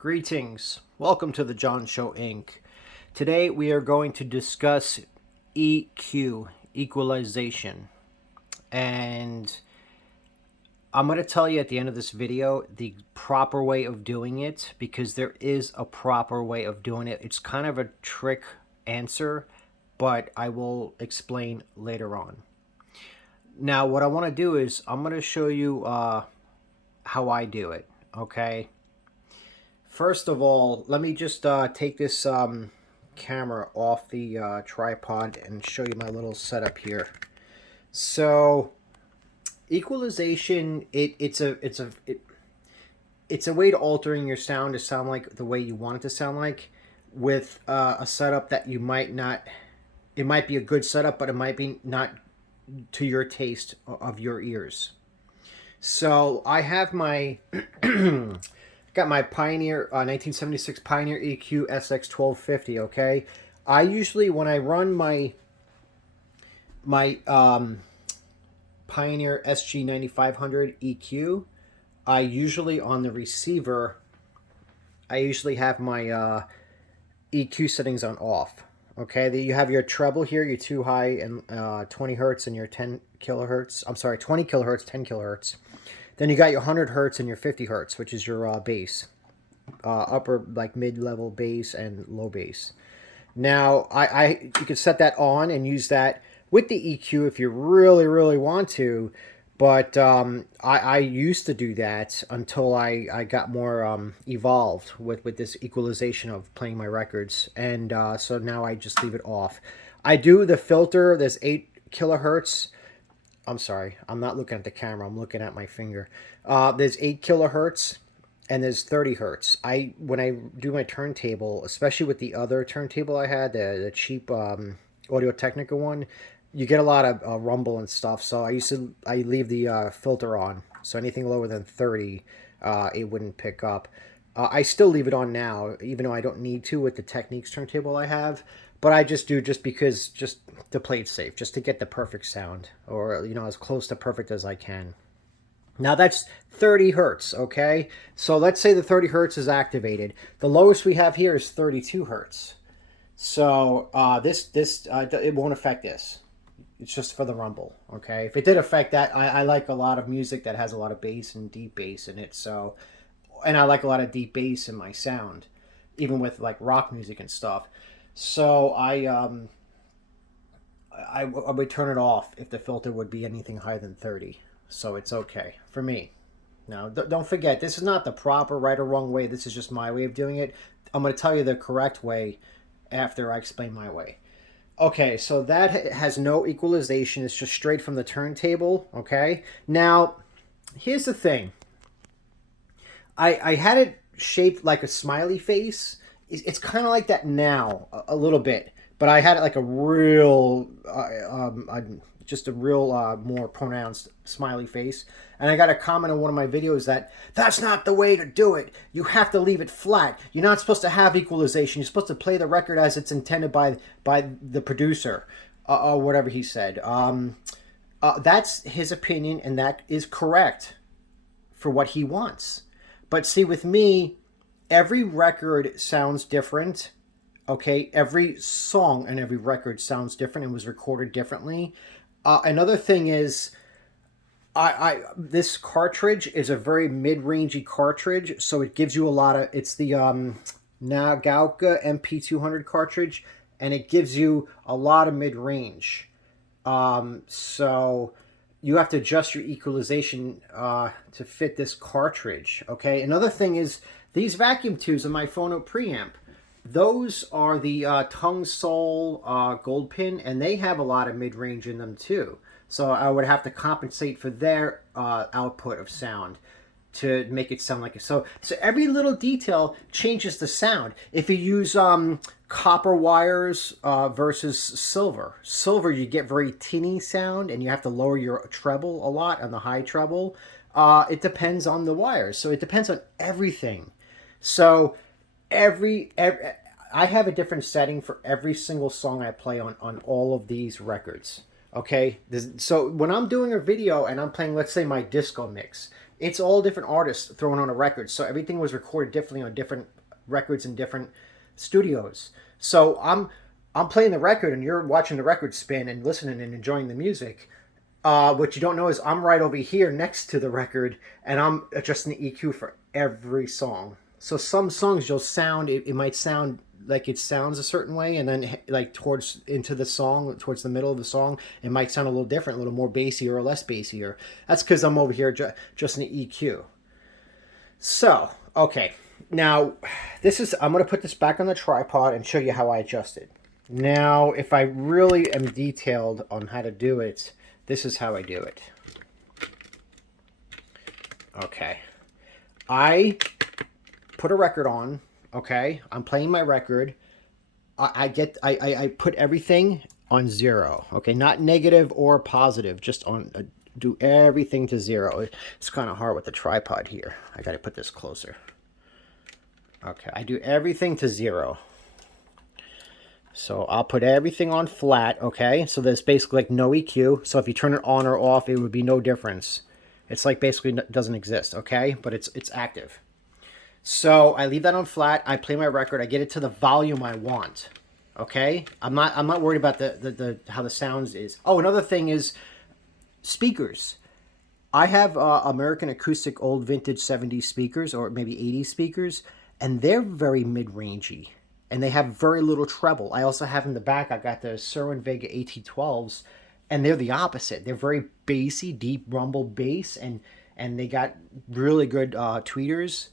Greetings. Welcome to the John Show Inc. Today we are going to discuss EQ, equalization. And I'm going to tell you at the end of this video the proper way of doing it, because there is a proper way of doing it. It's kind of a trick answer, but I will explain later on. Now, what I want to do is I'm going to show you how I do it, okay? First of all, let me just take this camera off the tripod and show you my little setup here. So, equalization, it's a way to altering your sound to sound like the way you want it to sound like, with a setup that you might not. It might be a good setup, but it might be not to your taste of your ears. So I have my got my Pioneer 1976 Pioneer EQ SX1250. Okay, I usually, when I run my Pioneer SG9500 EQ, I usually, on the receiver, I usually have my EQ settings on off. Okay, you have your treble here, your 2 high and 20 hertz, and your 10 kilohertz. I'm sorry, 20 kilohertz, 10 kilohertz. Then you got your 100 hertz and your 50 hertz, which is your bass, upper, like mid-level bass and low bass. Now, you can set that on and use that with the EQ if you really want to. But I used to do that until I got more evolved with this equalization of playing my records. And so now I just leave it off. I do the filter. There's 8 kilohertz. I'm sorry, I'm not looking at the camera. I'm looking at my finger. There's 8 kilohertz and there's 30 hertz. When I do my turntable, especially with the other turntable I had, the cheap Audio-Technica one, you get a lot of rumble and stuff. So I leave the filter on. So anything lower than 30, it wouldn't pick up. I still leave it on now, even though I don't need to with the Techniques turntable I have. But I just do just to play it safe, just to get the perfect sound, or as close to perfect as I can. Now that's 30 hertz, okay? So let's say the 30 hertz is activated. The lowest we have here is 32 hertz. So it won't affect this. It's just for the rumble, okay? If it did affect that, I like a lot of music that has a lot of bass and deep bass in it. So, and I like a lot of deep bass in my sound, even with like rock music and stuff. So I would turn it off if the filter would be anything higher than 30. So it's okay for me. Now, don't forget, this is not the proper right or wrong way. This is just my way of doing it. I'm going to tell you the correct way after I explain my way. Okay, so that has no equalization. It's just straight from the turntable, okay? Now, here's the thing. I had it shaped like a smiley face. It's kind of like that now, a little bit. But I had it like a real, just a real more pronounced smiley face. And I got a comment on one of my videos that that's not the way to do it. You have to leave it flat. You're not supposed to have equalization. You're supposed to play the record as it's intended by the producer, or whatever he said. That's his opinion, and that is correct for what he wants. But see, with me, every record sounds different. Okay, every song and every record sounds different and was recorded differently. Another thing is, this cartridge is a very mid-rangey cartridge, so it gives you a lot of. It's the Nagauka MP200 cartridge, and it gives you a lot of mid-range. So you have to adjust your equalization to fit this cartridge. Okay. Another thing is these vacuum tubes in my phono preamp. Those are the Tongue Soul gold pin, and they have a lot of mid-range in them too. So I would have to compensate for their output of sound to make it sound like it. So every little detail changes the sound. If you use copper wires versus silver, you get very tinny sound, and you have to lower your treble a lot on the high treble. It depends on the wires. So it depends on everything. So every I have a different setting for every single song I play on all of these records. Okay, so when I'm doing a video and I'm playing, let's say, my disco mix, It's all different artists throwing on a record. So everything was recorded differently on different records in different studios. So I'm playing the record and you're watching the record spin and listening and enjoying the music. What you don't know is I'm right over here next to the record and I'm adjusting the EQ for every song. So some songs you'll sound it might sound like it sounds a certain way, and then like towards into the song, towards the middle of the song, it might sound a little different, a little more bassy or less bassy. That's because I'm over here just in the EQ. So okay, now I'm gonna put this back on the tripod and show you how I adjust it. Now, if I really am detailed on how to do it, this is how I do it. Okay. I put a record on, okay? I'm playing my record. I put everything on 0, okay? Not negative or positive, just on do everything to 0. It's kind of hard with the tripod here. I got to put this closer. Okay, I do everything to 0. So I'll put everything on flat, okay? So there's basically like no EQ. So if you turn it on or off, it would be no difference. It's like basically doesn't exist, okay? But it's active. So I leave that on flat. I play my record. I get it to the volume I want, okay? I'm not worried about the how the sounds is. Oh, another thing is speakers. I have American Acoustic old vintage 70s speakers or maybe 80s speakers, and they're very mid-rangey. And they have very little treble. I also have in the back, I got the Serwin Vega AT12s, and they're the opposite. They're very bassy, deep rumble bass, and they got really good tweeters,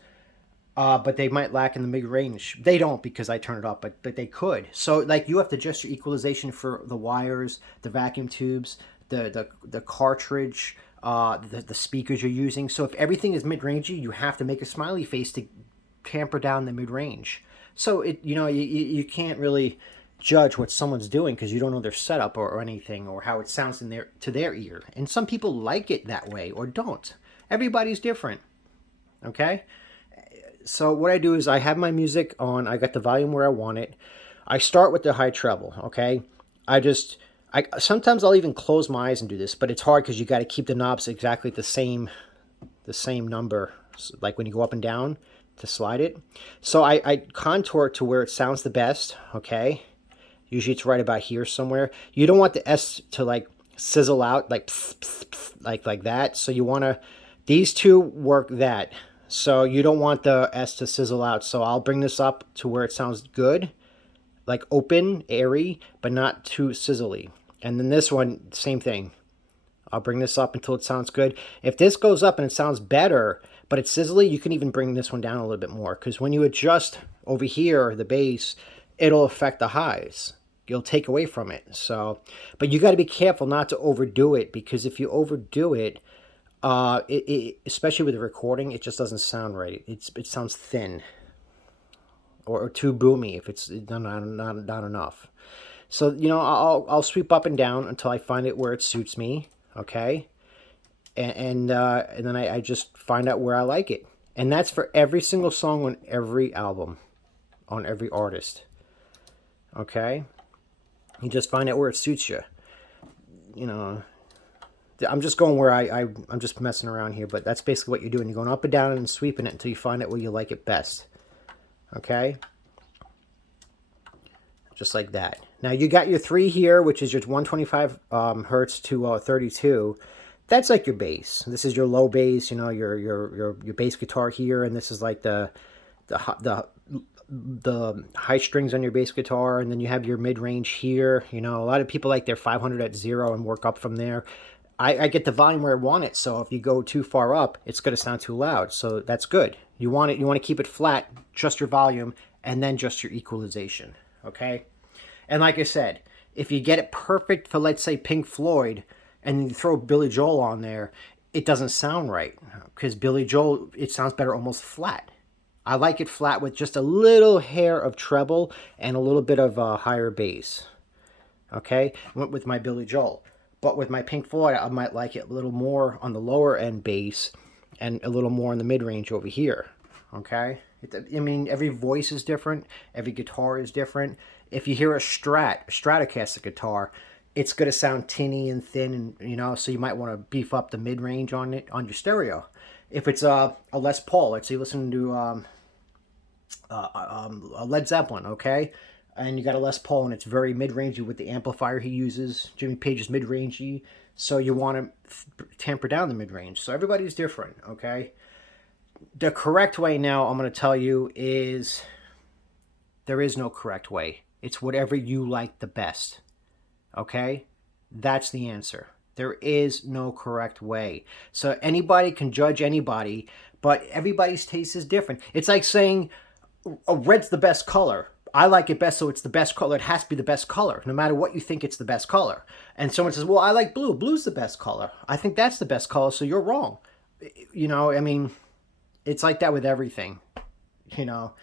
but they might lack in the mid-range. They don't because I turn it up, but they could. So like you have to adjust your equalization for the wires, the vacuum tubes, the cartridge, the speakers you're using. So if everything is mid-rangey, you have to make a smiley face to tamper down the mid-range. So you can't really judge what someone's doing because you don't know their setup or anything or how it sounds to their ear. And some people like it that way or don't. Everybody's different. Okay? So what I do is I have my music on. I got the volume where I want it. I start with the high treble, okay? Sometimes I'll even close my eyes and do this, but it's hard because you got to keep the knobs exactly the same number, like when you go up and down to slide it. So I contour it to where it sounds the best, okay? Usually it's right about here somewhere. You don't want the S to like sizzle out like pss, pss, pss, like that. So you want to, these two work that. So you don't want the S to sizzle out. So I'll bring this up to where it sounds good, like open, airy, but not too sizzly. And then this one, same thing. I'll bring this up until it sounds good. If this goes up and it sounds better, but it's sizzly, you can even bring this one down a little bit more. Because when you adjust over here, the bass, it'll affect the highs. You'll take away from it. So, but you got to be careful not to overdo it. because if you overdo it, especially with the recording, it just doesn't sound right. It sounds thin or too boomy if it's not enough. So I'll sweep up and down until I find it where it suits me. Okay, and then I just find out where I like it, and that's for every single song on every album, on every artist. Okay, you just find out where it suits you. I'm just going where I'm just messing around here, but that's basically what you're doing. You're going up and down and sweeping it until you find out where you like it best. Okay? Just like that. Now you got your 3 here, which is your 125 hertz to 32. That's like your bass. This is your low bass, your bass guitar here, and this is like the high strings on your bass guitar, and then you have your mid-range here. A lot of people like their 500 at 0 and work up from there. I get the volume where I want it, so if you go too far up, it's going to sound too loud. So that's good. You want to keep it flat, just your volume, and then just your equalization. Okay? And like I said, if you get it perfect for, let's say, Pink Floyd, and you throw Billy Joel on there, it doesn't sound right. Because Billy Joel, it sounds better almost flat. I like it flat with just a little hair of treble and a little bit of higher bass. Okay? With my Billy Joel. But with my Pink Floyd, I might like it a little more on the lower end bass and a little more in the mid-range over here. Okay? Every voice is different. Every guitar is different. If you hear a Stratocaster guitar, it's going to sound tinny and thin, and so you might want to beef up the mid-range on it on your stereo. If it's a Les Paul, let's say you listen to a Led Zeppelin, okay? And you got a Les Paul, and it's very mid-rangey with the amplifier he uses. Jimmy Page is mid-rangey, so you want to tamper down the mid-range. So everybody's different, okay? The correct way now, I'm going to tell you, is there is no correct way. It's whatever you like the best, okay? That's the answer. There is no correct way. So anybody can judge anybody, but everybody's taste is different. It's like saying, red's the best color. I like it best, so it's the best color. It has to be the best color. No matter what you think, it's the best color. And someone says, well, I like blue. Blue's the best color. I think that's the best color, so you're wrong. You know, I mean, it's like that with everything. You know,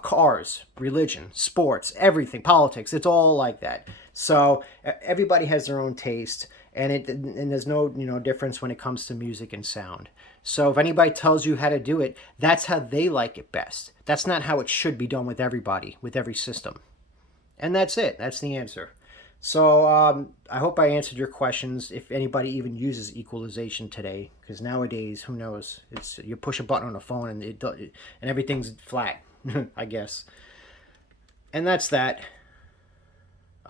cars, religion, sports, everything, politics. It's all like that. So everybody has their own taste, and there's no difference when it comes to music and sound. So if anybody tells you how to do it, that's how they like it best. That's not how it should be done with everybody, with every system. And that's it. That's the answer. So I hope I answered your questions. If anybody even uses equalization today, because nowadays, who knows? It's you push a button on a phone and and everything's flat, I guess. And that's that.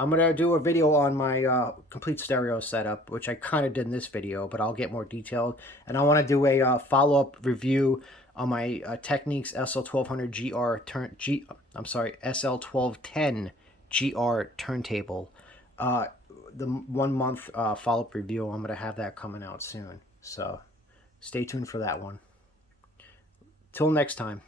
I'm gonna do a video on my complete stereo setup, which I kind of did in this video, but I'll get more detailed. And I want to do a follow-up review on my Techniques SL1200 SL1210 GR turntable. The 1 month follow-up review. I'm gonna have that coming out soon, so stay tuned for that one. Till next time.